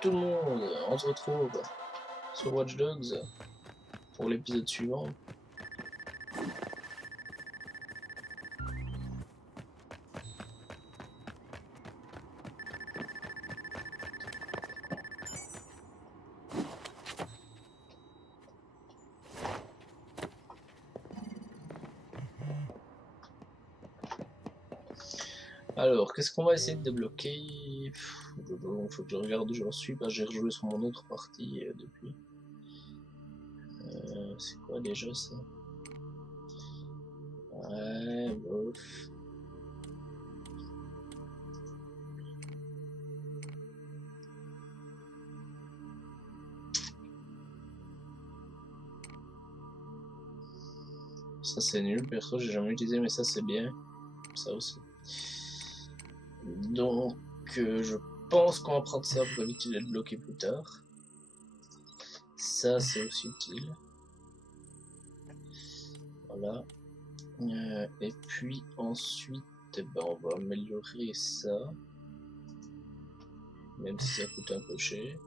Tout le monde, on se retrouve sur Watch Dogs pour l'épisode suivant. Alors, qu'est-ce qu'on va essayer de débloquer? Il faut que je regarde où j'en suis, j'ai rejoué sur mon autre partie depuis. C'est quoi déjà ça? Ouais, bof. Ça c'est nul, perso j'ai jamais utilisé, mais ça c'est bien. Ça aussi. Donc je pense qu'on va prendre ça pour éviter d'être bloqué plus tard. Ça c'est aussi utile. Voilà. Et puis ensuite, on va améliorer ça. Même si ça coûte un peu cher.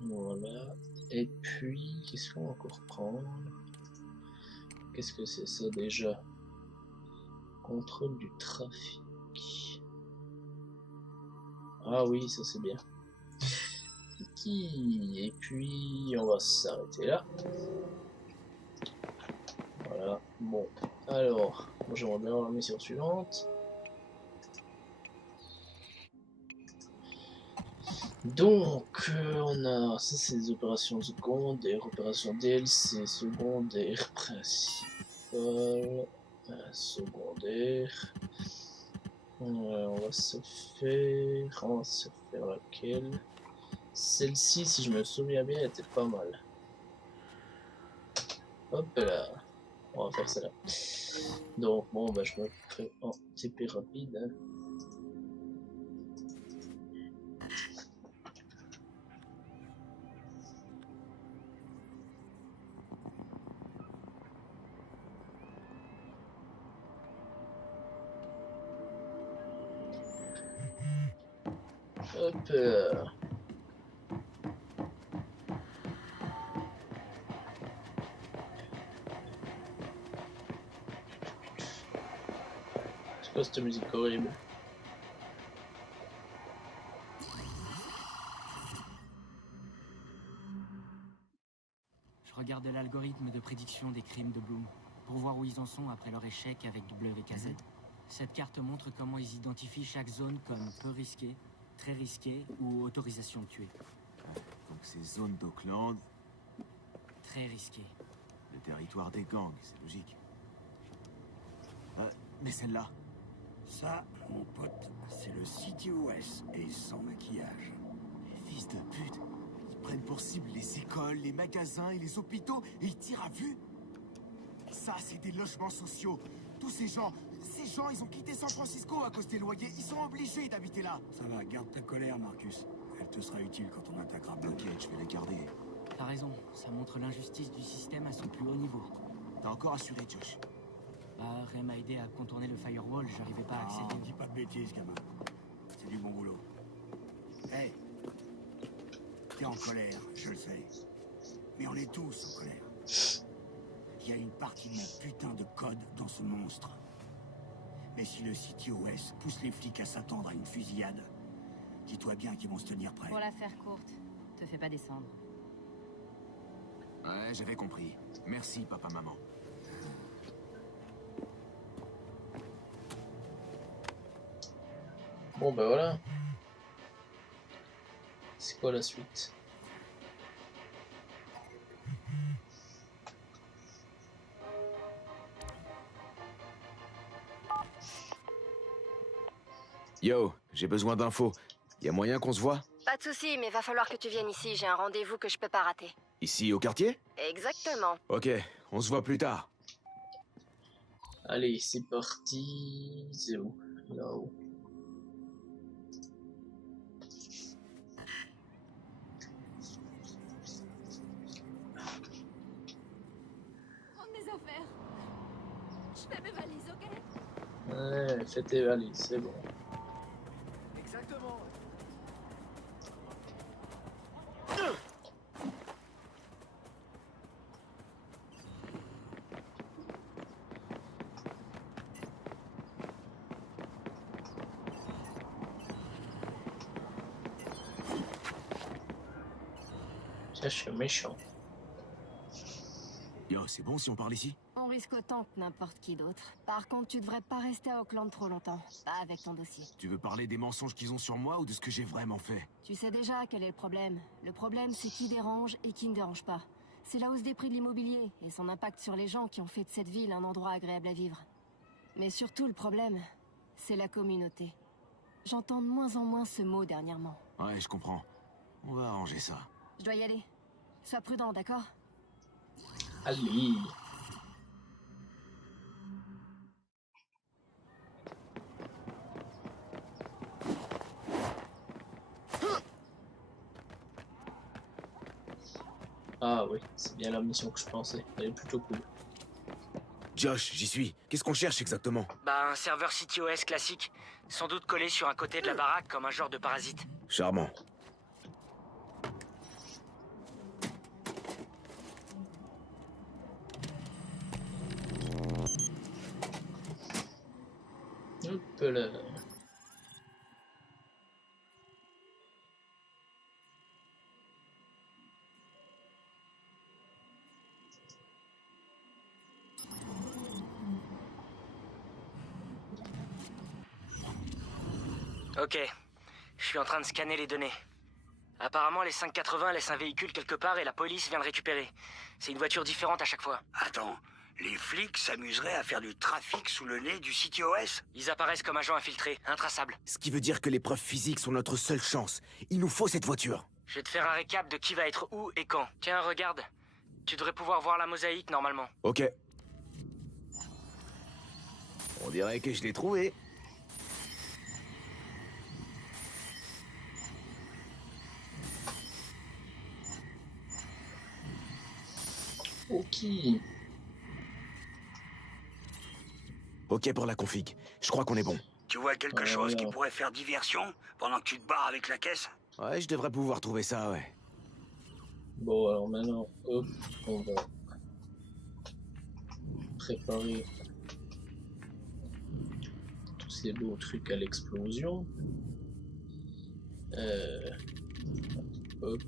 Voilà. Et puis, qu'est-ce qu'on va encore prendre? Qu'est-ce que c'est ça déjà? Contrôle du trafic. Ah oui, ça c'est bien. Et puis, on va s'arrêter là. Voilà. Bon, alors, moi j'aimerais bien voir la mission suivante. Donc, on a, ça c'est des opérations secondaires, opérations DLC secondaires principales, secondaire. On va se faire laquelle? Celle-ci, si je me souviens bien, était pas mal. Hop là, on va faire celle-là. Donc bon, je me ferai en TP rapide. Hein. Hop là. C'est quoi cette musique horrible? Je regarde l'algorithme de prédiction des crimes de Bloom pour voir où ils en sont après leur échec avec WKZ. Cette carte montre comment ils identifient chaque zone comme peu risquée, très risquée ou autorisation de tuer. Donc ces zones d'Oakland... Très risquée. Le territoire des gangs, c'est logique. Mais celle-là... Ça, mon pote, c'est le City OS et sans maquillage. Les fils de pute, ils prennent pour cible les écoles, les magasins et les hôpitaux et ils tirent à vue. Ça, c'est des logements sociaux. Tous ces gens, ils ont quitté San Francisco à cause des loyers. Ils sont obligés d'habiter là. Ça va, garde ta colère, Marcus. Elle te sera utile quand on attaquera Block. T'inquiète, je vais la garder. T'as raison, ça montre l'injustice du système à son plus haut niveau. T'as encore assuré, Josh? Ray m'a aidé à contourner le firewall, j'arrivais pas à accéder. Dis pas de bêtises, gamin. C'est du bon boulot. Hey, t'es en colère, je le sais. Mais on est tous en colère. Il y a une partie de mon putain de code dans ce monstre. Mais si le City OS pousse les flics à s'attendre à une fusillade, dis-toi bien qu'ils vont se tenir prêts. Pour la faire courte, te fais pas descendre. Ouais, j'avais compris. Merci, papa-maman. Bon voilà. C'est quoi la suite? Yo, j'ai besoin d'infos. Y a moyen qu'on se voit? Pas de soucis, mais va falloir que tu viennes ici, j'ai un rendez-vous que je peux pas rater. Ici, au quartier? Exactement. Ok, on se voit plus tard. Allez, c'est parti. C'est où? Là-haut. Prendre mes affaires. Je fais mes valises, ok? Ouais, fais tes valises, c'est bon. Exactement. Tiens, je suis méchant. Yo, c'est bon si on parle ici? On risque autant que n'importe qui d'autre. Par contre, tu devrais pas rester à Auckland trop longtemps. Pas avec ton dossier. Tu veux parler des mensonges qu'ils ont sur moi ou de ce que j'ai vraiment fait? Tu sais déjà quel est le problème. Le problème, c'est qui dérange et qui ne dérange pas. C'est la hausse des prix de l'immobilier et son impact sur les gens qui ont fait de cette ville un endroit agréable à vivre. Mais surtout, le problème, c'est la communauté. J'entends de moins en moins ce mot dernièrement. Ouais, je comprends. On va arranger ça. Je dois y aller. Sois prudent, d'accord? Allez. Ah oui, c'est bien la mission que je pensais. Elle est plutôt cool. Josh, j'y suis. Qu'est-ce qu'on cherche exactement? Bah, un serveur CTOS classique. Sans doute collé sur un côté de la baraque comme un genre de parasite. Charmant. Hop là. Ok, je suis en train de scanner les données. Apparemment, les 580 laissent un véhicule quelque part et la police vient le récupérer. C'est une voiture différente à chaque fois. Attends, les flics s'amuseraient à faire du trafic sous le nez du CTOS? Ils apparaissent comme agents infiltrés, intraçables. Ce qui veut dire que les preuves physiques sont notre seule chance. Il nous faut cette voiture. Je vais te faire un récap de qui va être où et quand. Tiens, regarde. Tu devrais pouvoir voir la mosaïque normalement. Ok. On dirait que je l'ai trouvé. Ok. Ok pour la config. Je crois qu'on est bon. Tu vois quelque chose qui alors. pourrait faire diversion pendant que tu te barres avec la caisse? Ouais, je devrais pouvoir trouver ça, ouais. Bon, alors maintenant, hop, on va préparer tous ces beaux trucs à l'explosion. Hop.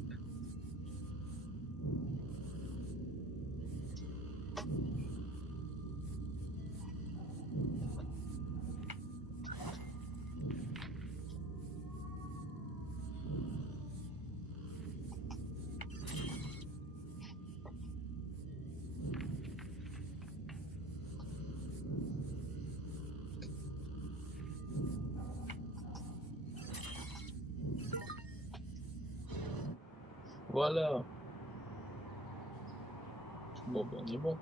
Voilà. Bon, ben on est bon.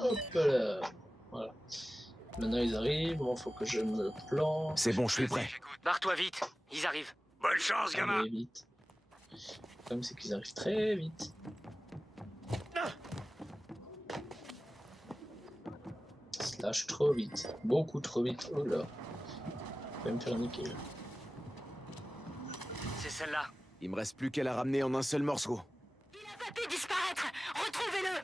Hop là. Voilà. Maintenant ils arrivent, bon faut que je me plante. C'est bon, je suis prêt. Barre-toi vite, ils arrivent. Bonne chance, gamin! Allez, vite. Comme c'est qu'ils arrivent très vite. Slash trop vite. Beaucoup trop vite. Oh là. Je vais me faire niquer là. C'est celle-là. Il me reste plus qu'à la ramener en un seul morceau. Il a pas pu disparaître! Retrouvez-le!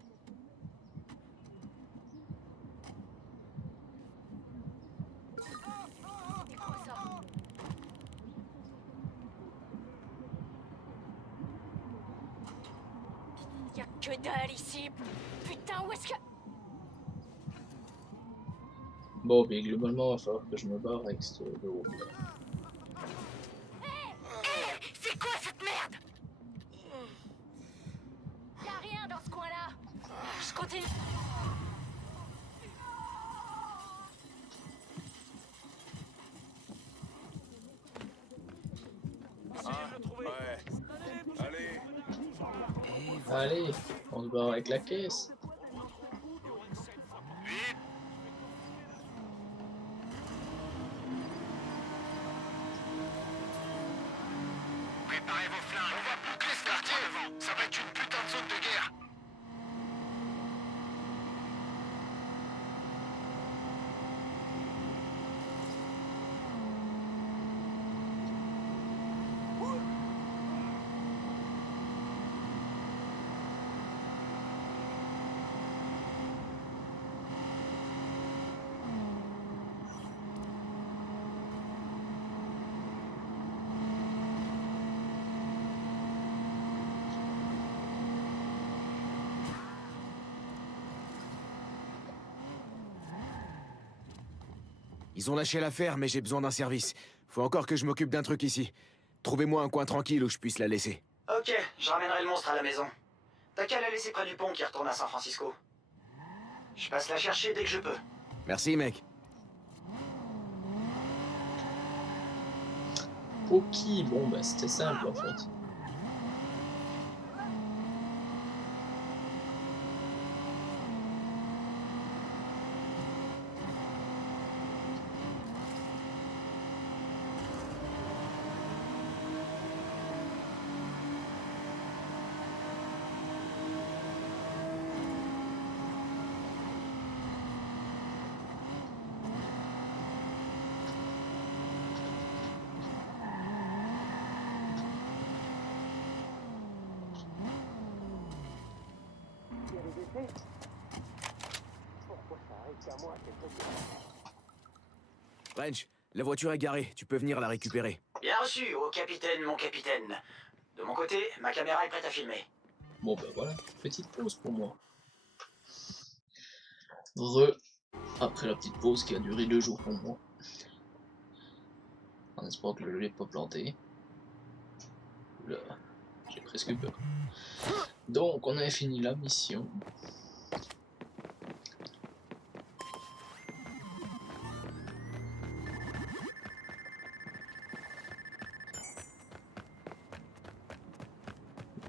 Y'a que dalle ici! Putain, où est-ce que... Bon, mais globalement, il va falloir que je me barre avec ce gros. C'est quoi cette merde? Y'a rien dans ce coin-là! Je continue... Ouais. Allez, on se barre avec la caisse. Préparez vos flingues. On va boucler ce quartier. Ça va être une putain de zone de guerre. Ils ont lâché l'affaire, mais j'ai besoin d'un service. Faut encore que je m'occupe d'un truc ici. Trouvez-moi un coin tranquille où je puisse la laisser. Ok, je ramènerai le monstre à la maison. T'as qu'à la laisser près du pont qui retourne à San Francisco. Je passe la chercher dès que je peux. Merci, mec. Ok, bon bah c'était simple en fait. Wrench, la voiture est garée. Tu peux venir la récupérer. Bien reçu, au capitaine, mon capitaine. De mon côté, ma caméra est prête à filmer. Bon bah voilà, petite pause pour moi. Après la petite pause qui a duré 2 jours pour moi. En espérant que je ne l'ai pas planté. Là, j'ai presque peur. Donc on a fini la mission.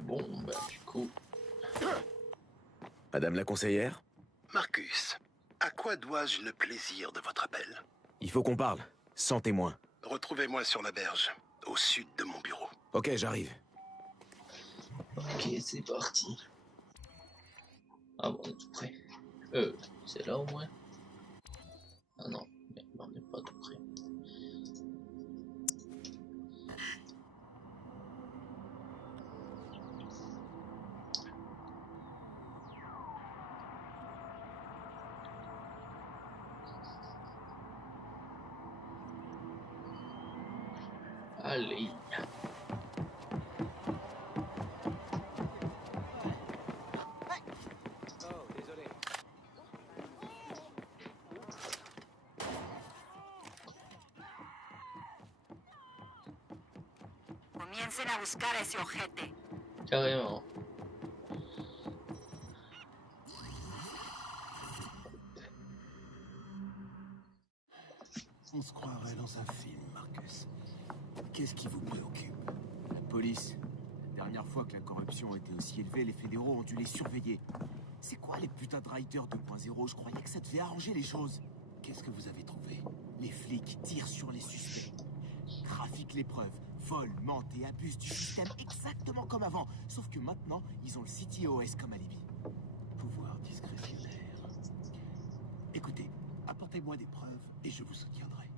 Bon bah du coup... Madame la conseillère? Marcus, à quoi dois-je le plaisir de votre appel? Il faut qu'on parle. Sans témoin. Retrouvez-moi sur la berge, au sud de mon bureau. Ok, j'arrive. Ok, c'est parti. Ah bon, on est tout près. C'est là au moins? Ah non, mais on n'est pas tout près. Allez. Comiencen a buscar a ese ojete. Carrément. On se croirait dans un film, Marcus. Qu'est-ce qui vous préoccupe? La police. La dernière fois que la corruption était aussi élevée, les fédéraux ont dû les surveiller. C'est quoi les putains de Rider 2.0? Je croyais que ça devait arranger les choses. Qu'est-ce que vous avez trouvé? Les flics tirent sur les suspects. Trafiquent les preuves, volent, mentent et abusent du système exactement comme avant. Sauf que maintenant, ils ont le CTOS comme alibi. Pouvoir discrétionnaire. Écoutez, apportez-moi des preuves et je vous soutiendrai.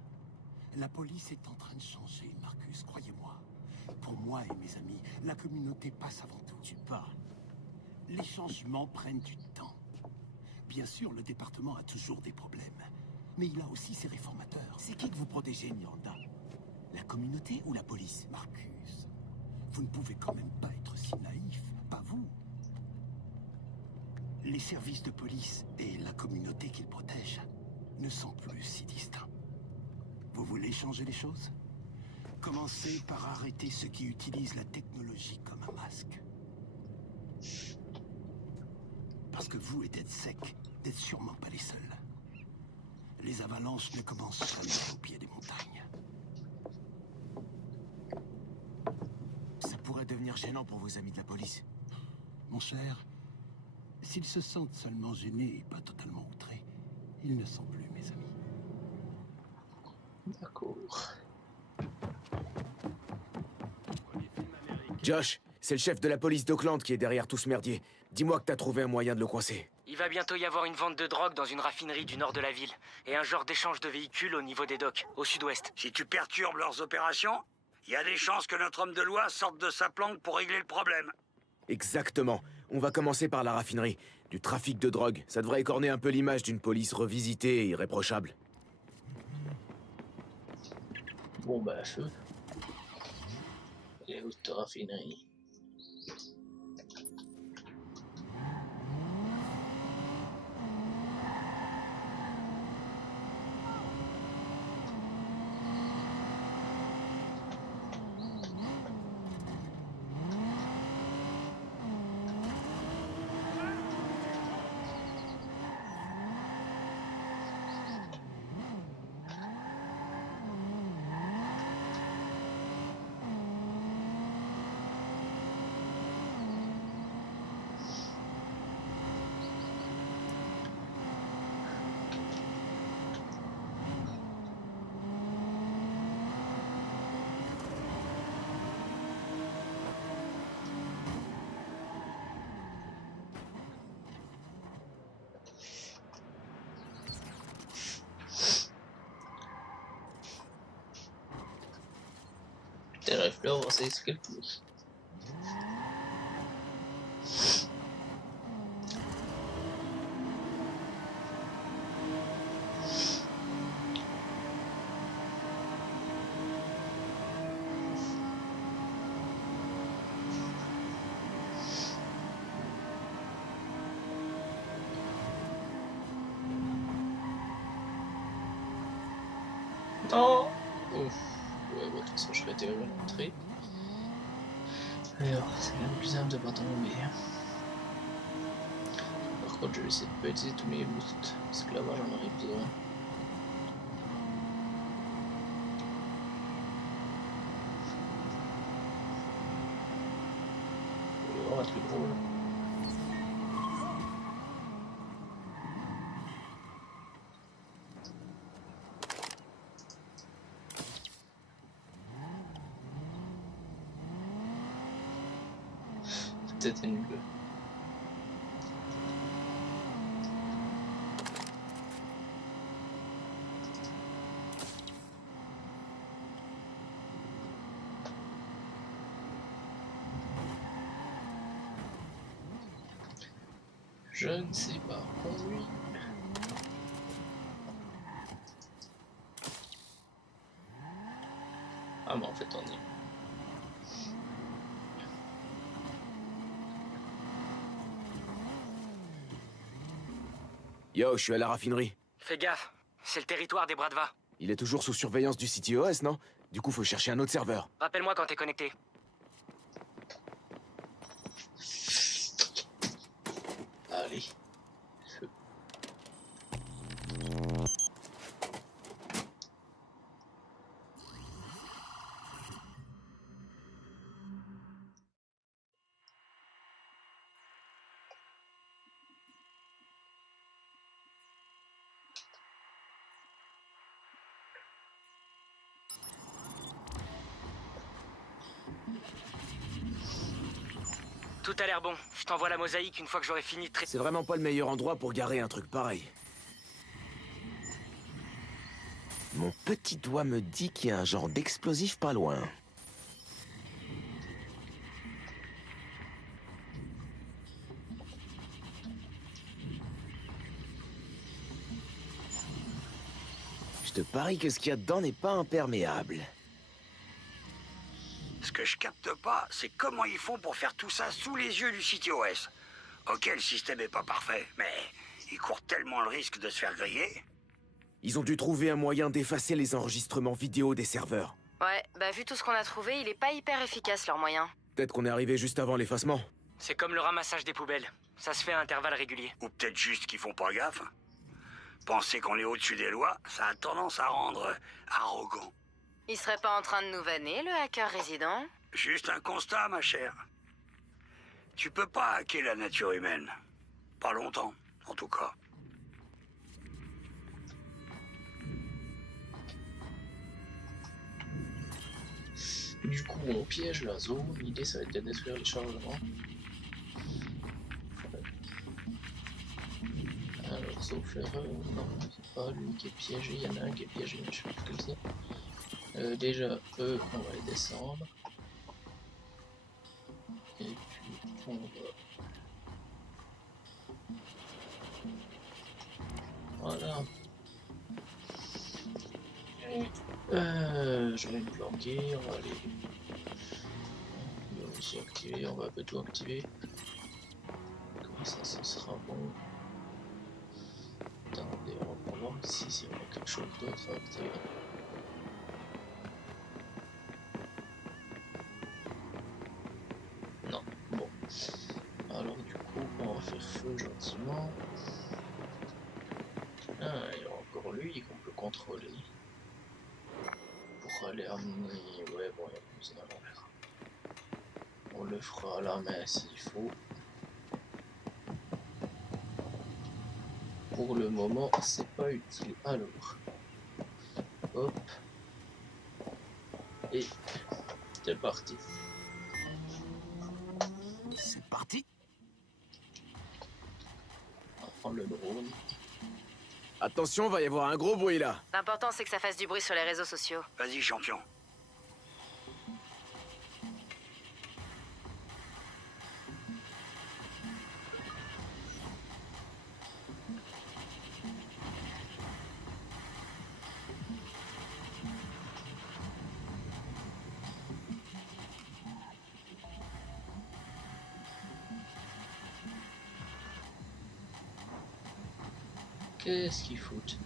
La police est en train de changer, Marcus, croyez-moi. Pour moi et mes amis, la communauté passe avant tout. Tu parles. Les changements prennent du temps. Bien sûr, le département a toujours des problèmes. Mais il a aussi ses réformateurs. C'est qui que vous protégez, Miranda? La communauté ou la police? Marcus, vous ne pouvez quand même pas être si naïf, pas vous. Les services de police et la communauté qu'ils protègent ne sont plus si distincts. Vous voulez changer les choses? Commencez par arrêter ceux qui utilisent la technologie comme un masque. Parce que vous et DedSec n'êtes sûrement pas les seuls. Les avalanches ne commencent jamais au pied des montagnes. Ça pourrait devenir gênant pour vos amis de la police. Mon cher, s'ils se sentent seulement gênés et pas totalement outrés, ils ne sont plus mes amis. D'accord. Josh, c'est le chef de la police d'Oakland qui est derrière tout ce merdier. Dis-moi que t'as trouvé un moyen de le coincer. Il va bientôt y avoir une vente de drogue dans une raffinerie du nord de la ville. Et un genre d'échange de véhicules au niveau des docks, au sud-ouest. Si tu perturbes leurs opérations, il y a des chances que notre homme de loi sorte de sa planque pour régler le problème. Exactement. On va commencer par la raffinerie. Du trafic de drogue, ça devrait écorner un peu l'image d'une police revisitée et irréprochable. Bon bah feu. Et où ta raffinerie? J'arrive plus à voir c'est quelle touche. Non. Ouf. Ouais, bah, de toute façon, je vais atterrir à l'entrée. Alors, c'est bien plus simple de pas tomber. Par contre, je vais essayer de pas utiliser tous mes boosts, parce que là-bas, j'en aurais besoin. Je vais vraiment être plus drôle. Peut-être nul. Je ne sais pas conduire. Ah mais en fait on y est. Yo, je suis à la raffinerie. Fais gaffe, c'est le territoire des Bradva. Il est toujours sous surveillance du CTOS, non? Du coup, faut chercher un autre serveur. Rappelle-moi quand t'es connecté. Allez. Tout a l'air bon. Je t'envoie la mosaïque une fois que j'aurai fini de traiter. C'est vraiment pas le meilleur endroit pour garer un truc pareil. Mon petit doigt me dit qu'il y a un genre d'explosif pas loin. Je te parie que ce qu'il y a dedans n'est pas imperméable. Ce que je capte pas, c'est comment ils font pour faire tout ça sous les yeux du CTOS. Ok, le système est pas parfait, mais ils courent tellement le risque de se faire griller. Ils ont dû trouver un moyen d'effacer les enregistrements vidéo des serveurs. Ouais, bah vu tout ce qu'on a trouvé, il est pas hyper efficace leur moyen. Peut-être qu'on est arrivé juste avant l'effacement. C'est comme le ramassage des poubelles. Ça se fait à intervalles réguliers. Ou peut-être juste qu'ils font pas gaffe. Penser qu'on est au-dessus des lois, ça a tendance à rendre arrogant. Il serait pas en train de nous vanner, le hacker résident? Juste un constat, ma chère. Tu peux pas hacker la nature humaine. Pas longtemps, en tout cas. Du coup, on piège la zone. L'idée, ça va être de détruire les chargements. Alors, sauf erreur, non, c'est pas lui qui est piégé. Il y en a un qui est piégé, mais je sais plus quel c'est. Déjà, eux, on va les descendre. Et puis, on va... Voilà. Je vais me planquer, on va aller... On va aussi activer, on va un peu tout activer. Comme ça, ce sera bon. Attendez, on va voir ici s'il y a quelque chose d'autre à activer. Non, bon. Alors du coup, on va faire feu gentiment. Ah, il y a encore lui qu'on peut contrôler. Pour aller amener... Ouais, bon, il y a plus à l'envers. On le fera à la main s'il faut. Pour le moment, c'est pas utile. Alors, hop, et c'est parti. C'est parti. On va prendre le drone. Attention, va y avoir un gros bruit là. L'important, c'est que ça fasse du bruit sur les réseaux sociaux. Vas-y, champion. Qu'est-ce qu'ils foutent?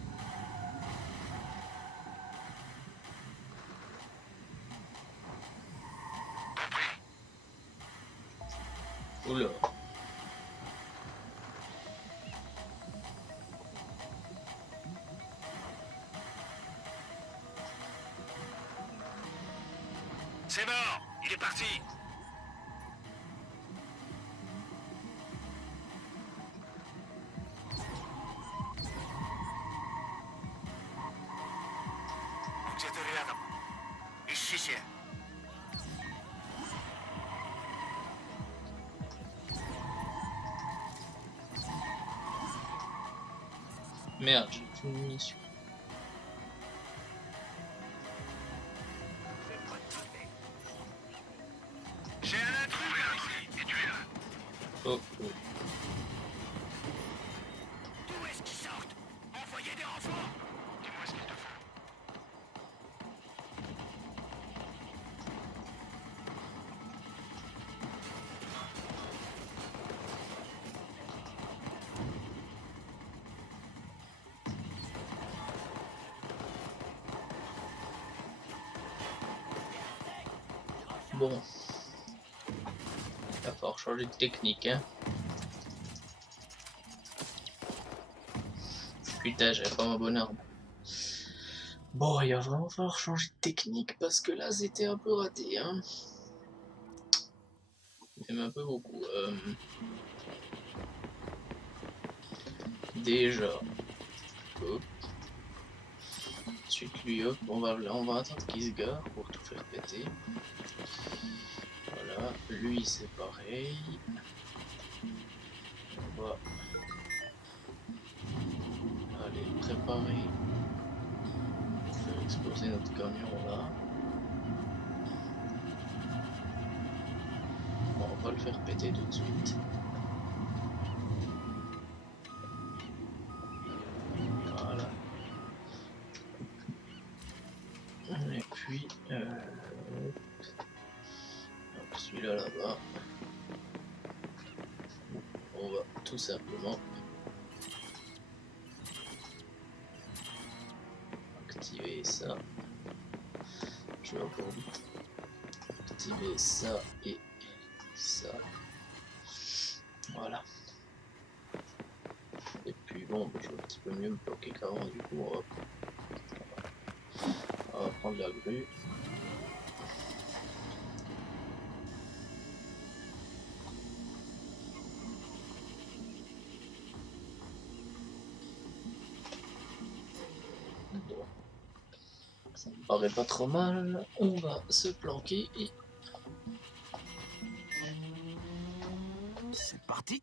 Oula. C'est mort, il est parti. Где-то рядом. Ищите. Merde, j'ai plus de munitions. J'ai un intrus ici, et tu es là. Oh, oh. D'où est-ce qu'ils sortent? Envoyez des renforts. Dis-moi ce qu'il te faut. Bon. Il va falloir changer de technique, hein. Putain, j'avais pas ma bonne arme. Bon, il va vraiment falloir changer de technique parce que là, c'était un peu raté, hein. Même un peu beaucoup. Déjà. Hop. Ensuite, lui, hop, on va attendre qu'il se gare pour tout faire péter. Voilà, lui c'est pareil. On va aller préparer pour faire exploser notre camion là. Bon, on va le faire péter tout de suite. Voilà. Et puis, celui-là là-bas, on va tout simplement activer ça. Je vais encore activer ça et ça. Voilà. Et puis bon, je vais un petit peu mieux me bloquer qu'avant. Du coup, on va prendre la grue. Ça me paraît pas trop mal. On va se planquer et... C'est parti.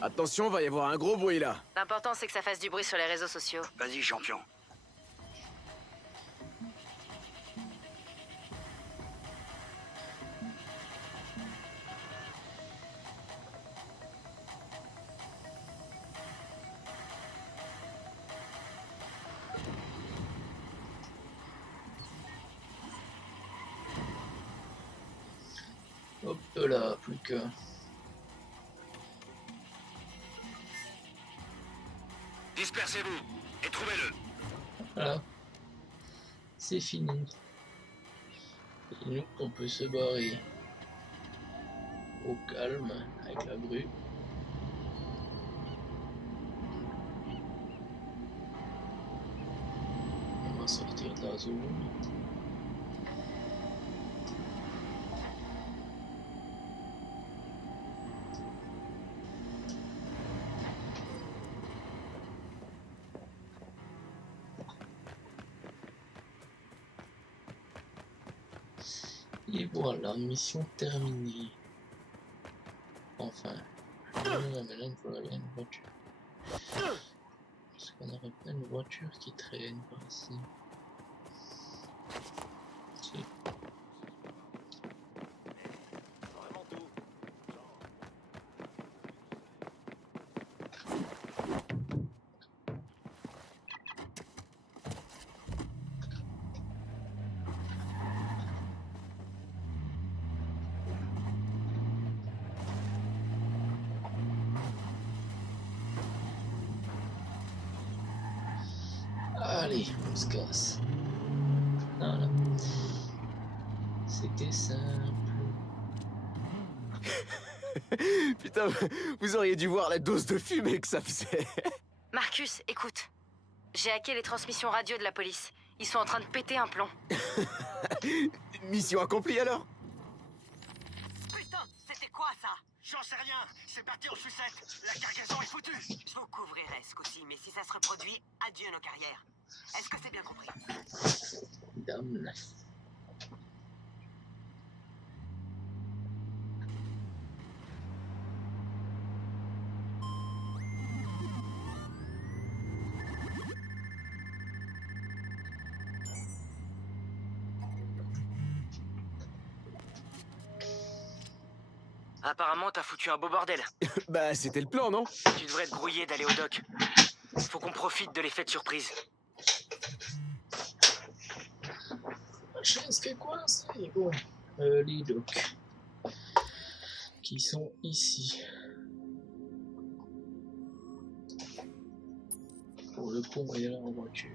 Attention, va y avoir un gros bruit là. L'important, c'est que ça fasse du bruit sur les réseaux sociaux. Vas-y, champion. Hop là, plus que... Dispersez-vous et trouvez-le. Voilà. C'est fini. Et nous, on peut se barrer au calme avec la grue. On va sortir de la zone. Et voilà, mission terminée. Enfin. Mais là, il faudrait bien une voiture. Parce qu'on aurait plein de voitures qui traînent par ici. Si. Allez, on se casse. Voilà. C'était simple. Putain, vous auriez dû voir la dose de fumée que ça faisait. Marcus, écoute. J'ai hacké les transmissions radio de la police. Ils sont en train de péter un plomb. Mission accomplie alors? Putain, c'était quoi ça? J'en sais rien. C'est parti en sucette. La cargaison est foutue. Je vous couvrirai ce coup-ci, mais si ça se reproduit, adieu nos carrières. Est-ce que c'est bien compris? Dame. Apparemment, t'as foutu un beau bordel. Bah, c'était le plan, non? Tu devrais te grouiller d'aller au doc. Faut qu'on profite de l'effet de surprise. La chaise qui est coincée. Bon, les docks qui sont ici. Pour le coup, on va y aller en voiture.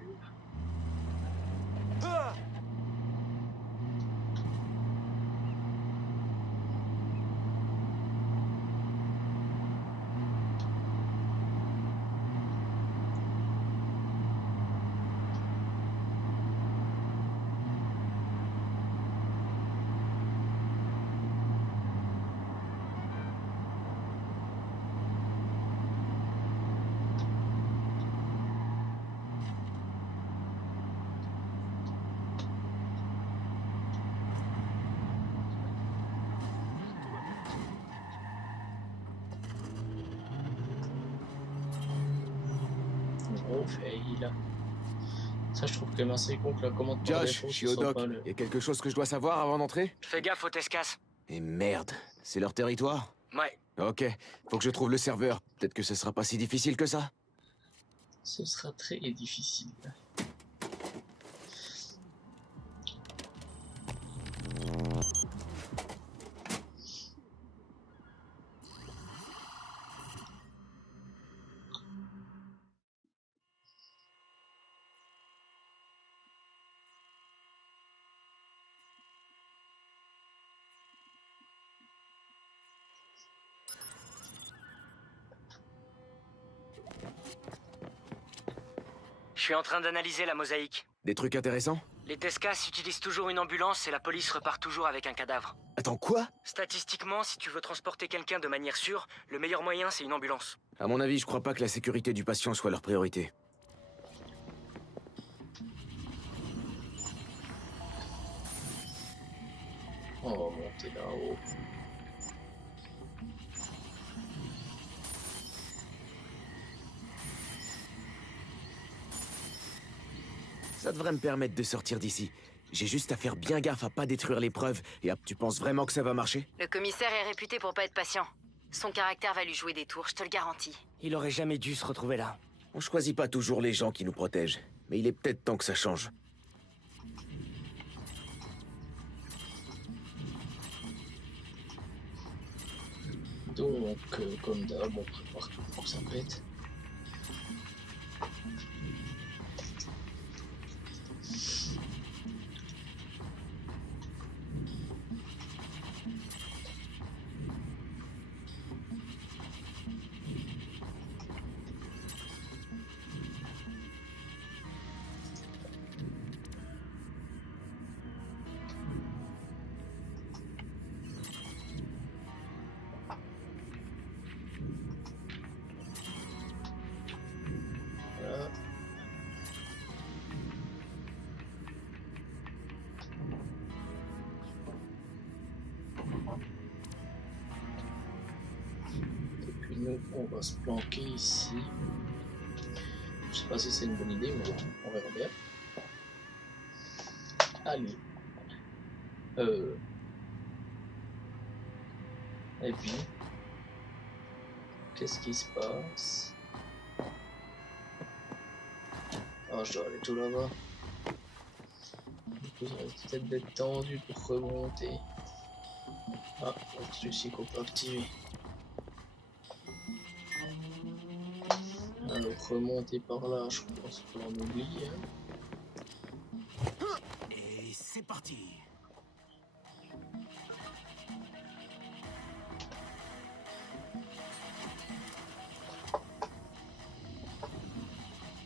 Gros fail. Ça, je trouve quand même assez con que la commande par Josh, défaut, je suis ce au soit doc. pas le- Y a quelque chose que je dois savoir avant d'entrer? Fais gaffe aux Tescas. Et merde, c'est leur territoire? Ouais. Ok, faut que je trouve le serveur. Peut-être que ce sera pas si difficile que ça. Ce sera très difficile. Je suis en train d'analyser la mosaïque. Des trucs intéressants? Les Tescas utilisent toujours une ambulance et la police repart toujours avec un cadavre. Attends, quoi? Statistiquement, si tu veux transporter quelqu'un de manière sûre, le meilleur moyen, c'est une ambulance. À mon avis, je crois pas que la sécurité du patient soit leur priorité. On va monter là-haut. Ça devrait me permettre de sortir d'ici. J'ai juste à faire bien gaffe à pas détruire les preuves, et hop, tu penses vraiment que ça va marcher? Le commissaire est réputé pour pas être patient. Son caractère va lui jouer des tours, je te le garantis. Il aurait jamais dû se retrouver là. On choisit pas toujours les gens qui nous protègent, mais il est peut-être temps que ça change. Donc, comme d'hab, on prépare tout pour que ça pète. Voilà. Et puis nous, on va se planquer ici. Je sais pas si c'est une bonne idée, mais on verra bien. Allez. Et puis, qu'est-ce qui se passe? Ah, je dois aller tout là-bas. Du coup, ça risque peut-être d'être tendu pour remonter. Ah, celui-ci qu'on peut activer. Alors, remonter par là, je pense qu'on oublie. Hein. Et c'est parti.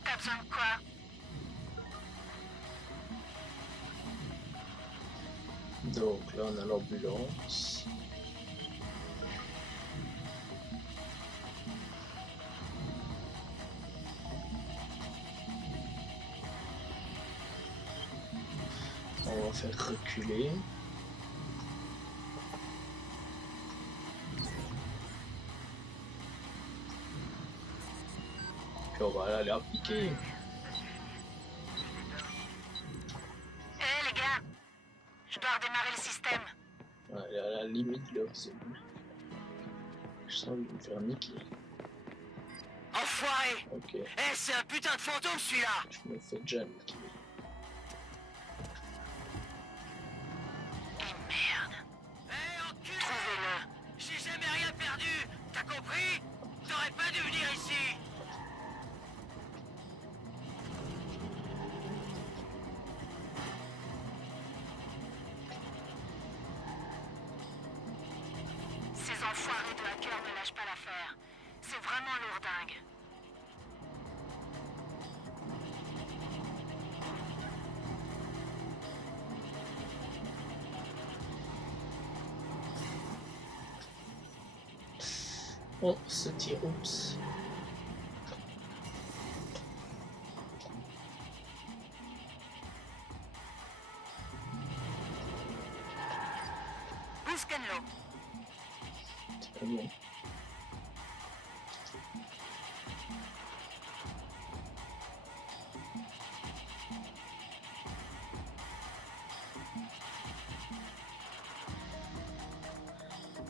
T'as besoin de quoi? Donc là, on a l'ambulance. On va faire reculer. Puis on va aller appliquer. Hé les gars, je dois redémarrer le système. Ouais, à la limite, là, c'est bon. Je sens qu'il va me faire niquer. Enfoiré! Ok, Eh, c'est un putain de fantôme celui-là! je me fais déjà niquer. Eh, enculé! Trouvez-le! J'ai jamais rien perdu! T'as compris? T'aurais pas dû venir ici! Ces enfoirés de hackers ne lâchent pas l'affaire. C'est vraiment lourdingue. On se tire, oups. Busquenlo. C'est pas bon.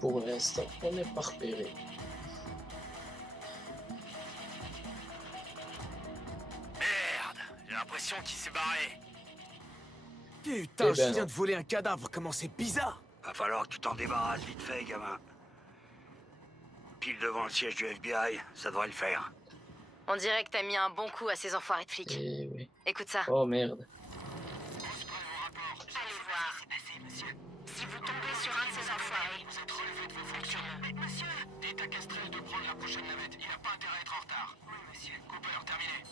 Pour l'instant, on n'est pas repéré. Merde! J'ai l'impression qu'il s'est barré. Putain, Eh ben je viens non. de voler un cadavre, comment c'est bizarre! Va falloir que tu t'en débarrasses vite fait, gamin. Pile devant le siège du FBI, ça devrait le faire. On dirait que t'as mis un bon coup à ces enfoirés de flics. Eh oui. Écoute ça. Oh merde. Allez voir. Si vous tombez sur un de ces enfoirés, vous êtes relevé de vos fonctions. Mais monsieur, Dites à Castrel de prendre la prochaine navette. Il n'a pas intérêt à être en retard. oui monsieur. Cooper, terminé.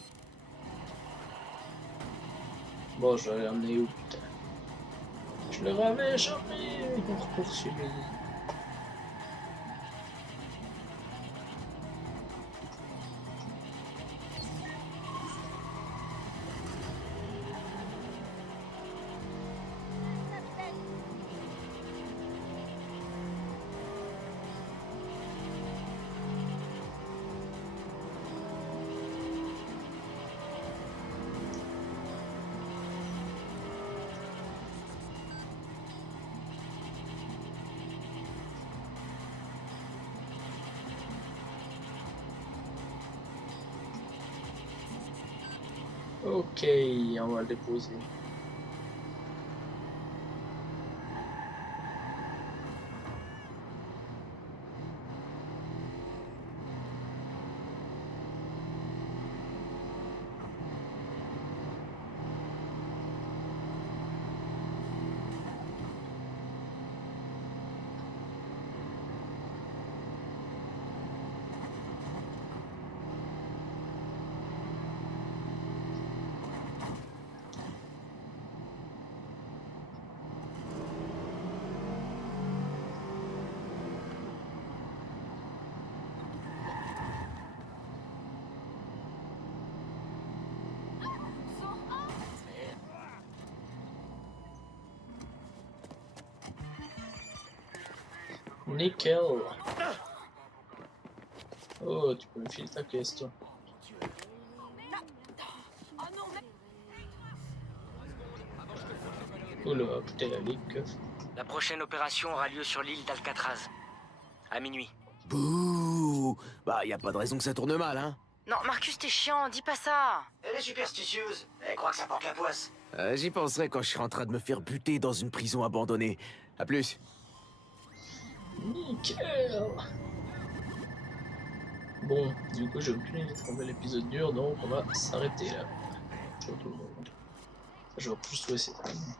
Bon, je vais aller emmener où, putain? Je le avais jamais poursuivi. Ok, on va le déposer. Nickel. Oh, tu peux me filer ta question. Oh là, putain, la ligue. La prochaine opération aura lieu sur l'île d'Alcatraz. À minuit. Bouh. Bah, y a pas de raison que ça tourne mal, hein. Non, Marcus, t'es chiant, dis pas ça. Elle est superstitieuse. Elle croit que ça porte la poisse. J'y penserai quand je serai en train de me faire buter dans une prison abandonnée. À plus. Nickel. Bon, du coup, j'ai aucune idée de combien l'épisode dure, donc on va s'arrêter là. Ciao tout le monde. Je vais plus jouer cette game.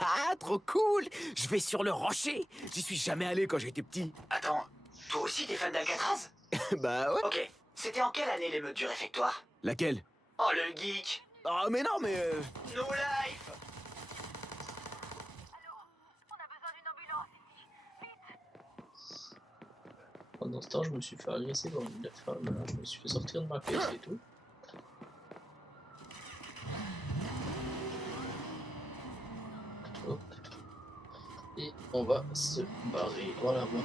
Ah, trop cool. Je vais sur le rocher. J'y suis jamais allé quand j'étais petit. Attends, toi aussi t'es fan d'Alcatraz? Bah ouais. Ok, c'était en quelle année l'émeute du réfectoire? Laquelle? Oh le geek! Oh mais non, mais... No life! Pendant ce temps, je me suis fait agresser par une femme. Je me suis fait sortir de ma pièce et tout. Hop. Et on va se barrer. Voilà, bon.